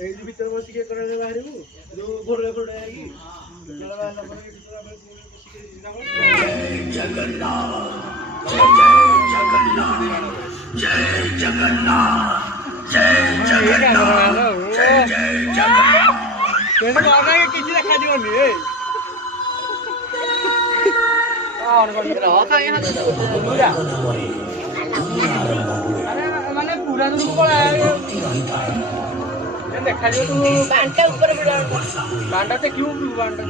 ଏଇ ଭିତରେ ବସିକି କରାରେ ବାହାରିବୁ ଯୋଉ ଘୋଡେ ଘୋଡେ ହେଇକି ବାହାରିଲା ପରେ जगन्नाथ जय जगन्नाथ जय जगन्नाथ जय जगन्नाथ କିଛି ଦେଖାଯିବନି ଏ ମାନେ ପୁରା ଦେଖାଯିବ ତୁ ବାଣ୍ଟା ଉପରେ ବାଣ୍ଟା ଦେଖିବୁ ବାଣ୍ଟା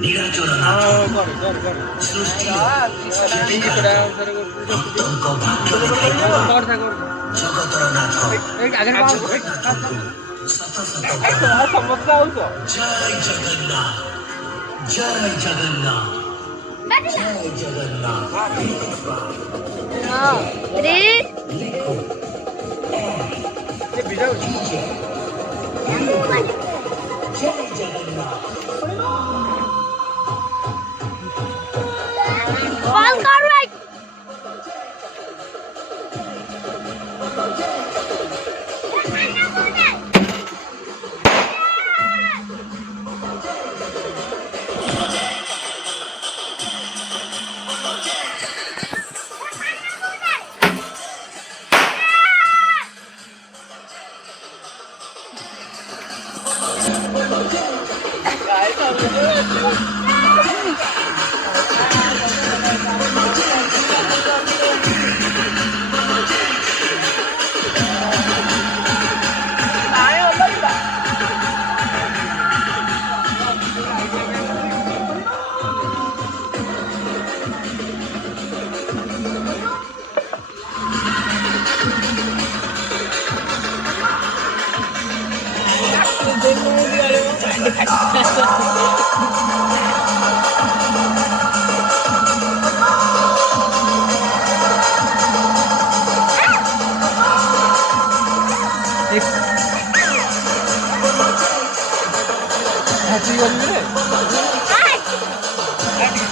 ସମସ୍ତେ ଆଉଛ जय जगन्नाथ जय जगन्नाथ जय जगन्नाथ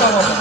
Happy